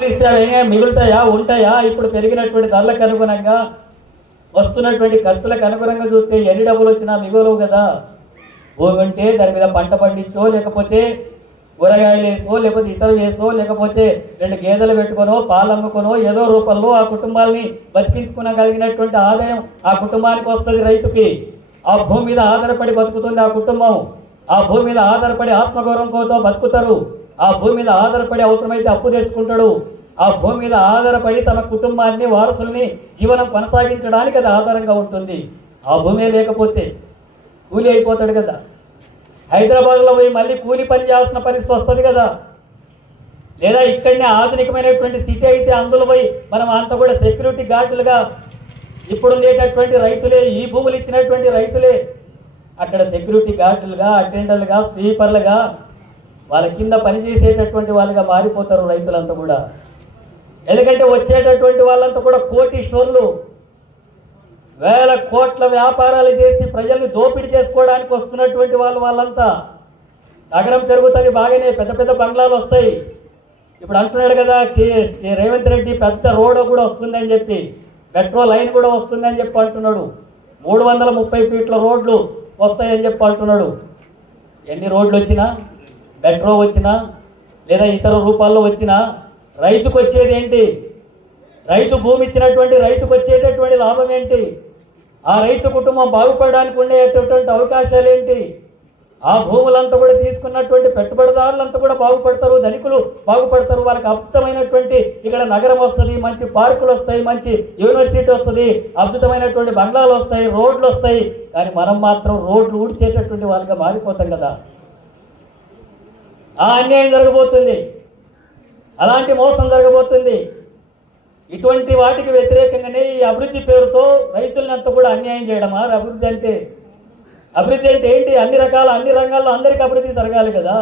ఇస్తే మిగులుతాయా ఉంటాయా? ఇప్పుడు పెరిగినటువంటి ధరలకు అనుగుణంగా వస్తున్నటువంటి ఖర్చులకు అనుగుణంగా చూస్తే ఎన్ని డబ్బులు వచ్చినా మిగులవు కదా. భూమి ఉంటే దాని మీద పంట పండించో, లేకపోతే కూరగాయలు వేసో, లేకపోతే ఇతర వేసో, లేకపోతే 2 గేదెలు పెట్టుకొనో, పాలు అమ్ముకొనో, ఏదో రూపంలో ఆ కుటుంబాన్ని బతికించుకోగలిగినటువంటి ఆదాయం ఆ కుటుంబానికి వస్తుంది. రైతుకి ఆ భూమి మీద ఆధారపడి బతుకుతుంది ఆ కుటుంబం. ఆ భూమి మీద ఆధారపడి ఆత్మగౌరవంతో బతుకుతారు. ఆ భూమి మీద ఆధారపడి అవసరమైతే అప్పు తెచ్చుకుంటాడు. ఆ భూమి మీద ఆధారపడి తన కుటుంబాన్ని, వారసుల్ని జీవనం కొనసాగించడానికి అది ఆధారంగా ఉంటుంది. ఆ భూమి లేకపోతే కూలి అయిపోతాడు కదా. హైదరాబాద్లో పోయి మళ్ళీ కూలి పని చేయాల్సిన పరిస్థితి వస్తుంది కదా. లేదా ఇక్కడనే ఆధునికమైనటువంటి సిటీ అయితే అందులో పోయి మనం అంతా కూడా సెక్యూరిటీ గార్డులుగా ఇప్పుడు ఉండేటటువంటి రైతులే, ఈ భూములు ఇచ్చినటువంటి రైతులే అక్కడ సెక్యూరిటీ గార్డులుగా, అటెండర్లుగా, స్వీపర్లుగా వాళ్ళ కింద పనిచేసేటటువంటి వాళ్ళుగా మారిపోతారు రైతులంతా కూడా. ఎందుకంటే వచ్చేటటువంటి వాళ్ళంతా కూడా కోటీశ్వరులు, వేల కోట్ల వ్యాపారాలు చేసి ప్రజల్ని దోపిడీ చేసుకోవడానికి వస్తున్నటువంటి వాళ్ళంతా. నగరం పెరుగుతుంది బాగానే, పెద్ద పెద్ద బంగ్లాలు వస్తాయి. ఇప్పుడు అంటున్నాడు కదా రేవంత్ రెడ్డి, పెద్ద రోడ్డు కూడా వస్తుందని చెప్పి, మెట్రో లైన్ కూడా వస్తుందని చెప్పి అంటున్నాడు. 330 ఫీట్ల రోడ్లు వస్తాయని చెప్పి అంటున్నాడు. ఎన్ని రోడ్లు వచ్చినా, మెట్రో వచ్చినా, లేదా ఇతర రూపాల్లో వచ్చినా రైతుకు వచ్చేది ఏంటి? రైతు భూమి ఇచ్చినటువంటి రైతుకు వచ్చేటటువంటి లాభం ఏంటి? ఆ రైతు కుటుంబం బాగుపడడానికి ఉండేటటువంటి అవకాశాలు ఏంటి? ఆ భూములంతా కూడా తీసుకున్నటువంటి పెట్టుబడిదారులంతా కూడా బాగుపడతారు, ధనికులు బాగుపడతారు. వాళ్ళకి అద్భుతమైనటువంటి ఇక్కడ నగరం వస్తుంది, మంచి పార్కులు వస్తాయి, మంచి యూనివర్సిటీ వస్తుంది, అద్భుతమైనటువంటి బంగ్లాలు వస్తాయి, రోడ్లు వస్తాయి. కానీ మనం మాత్రం రోడ్లు ఊడ్చేటటువంటి వాళ్ళగా మారిపోతాం కదా. ఆ అన్యాయం జరగబోతుంది, అలాంటి మోసం జరగబోతుంది. ఇటువంటి వాటికి వ్యతిరేకంగానే ఈ అభివృద్ధి పేరుతో రైతులంతా కూడా అన్యాయం చేయడమా అభివృద్ధి అంటే? అభివృద్ధి అంటే ఏంటి? అన్ని రంగాల్లో అందరికీ అభివృద్ధి జరగాలి కదా.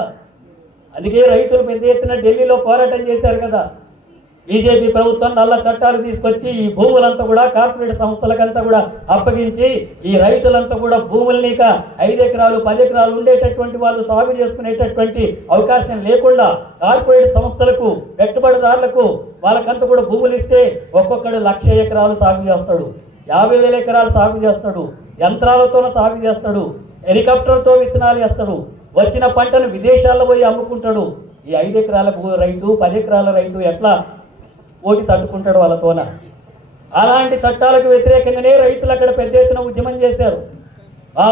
అందుకే రైతులు పెద్ద ఎత్తున ఢిల్లీలో పోరాటం చేశారు కదా. బీజేపీ ప్రభుత్వం నల్ల చట్టాలు తీసుకొచ్చి ఈ భూములంతా కూడా కార్పొరేట్ సంస్థలకంతా కూడా అప్పగించి ఈ రైతులంతా కూడా భూముల్ని 5 ఎకరాలు 10 ఎకరాలు ఉండేటటువంటి వాళ్ళు సాగు చేసుకునేటటువంటి అవకాశం లేకుండా కార్పొరేట్ సంస్థలకు, పెట్టుబడిదారులకు వాళ్ళకంతా కూడా భూములు ఇస్తే ఒక్కొక్కడు 1,00,000 ఎకరాలు సాగు చేస్తాడు, 50,000 ఎకరాలు సాగు చేస్తాడు, యంత్రాలతో సాగు చేస్తాడు, హెలికాప్టర్తో విత్తనాలు వేస్తాడు, వచ్చిన పంటను విదేశాల్లో పోయి అమ్ముకుంటాడు. ఈ 5 ఎకరాల రైతు, 10 ఎకరాల రైతు ఎట్లా ఓటి తట్టుకుంటాడు వాళ్ళతోన? అలాంటి చట్టాలకు వ్యతిరేకంగానే రైతులు అక్కడ పెద్ద ఎత్తున ఉద్యమం చేశారు. ఆ